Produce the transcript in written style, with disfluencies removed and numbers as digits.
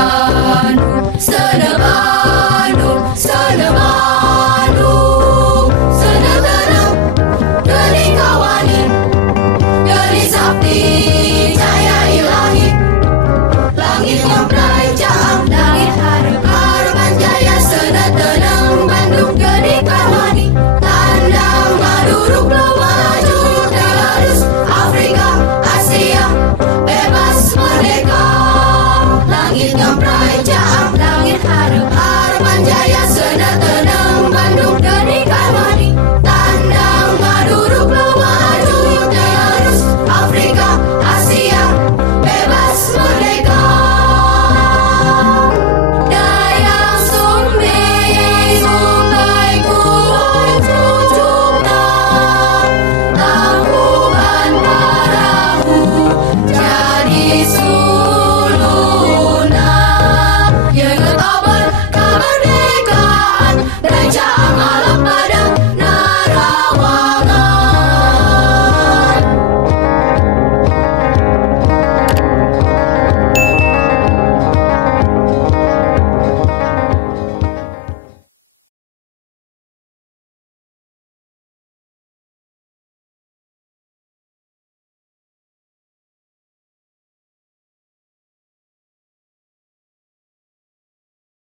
Bandung, Sana Bandung, Sana Bandung. Sana tenang, geni kawani, geni sakti, cahaya ilahi. Langit ngemprai caam, langit harapan jaya. Sana tenang, Bandung geni kawani. Tandang maduruk lawaju, terus Afrika, Asia, bebas merdeka. Langit ngemprai caam, langit harapan jaya. Sana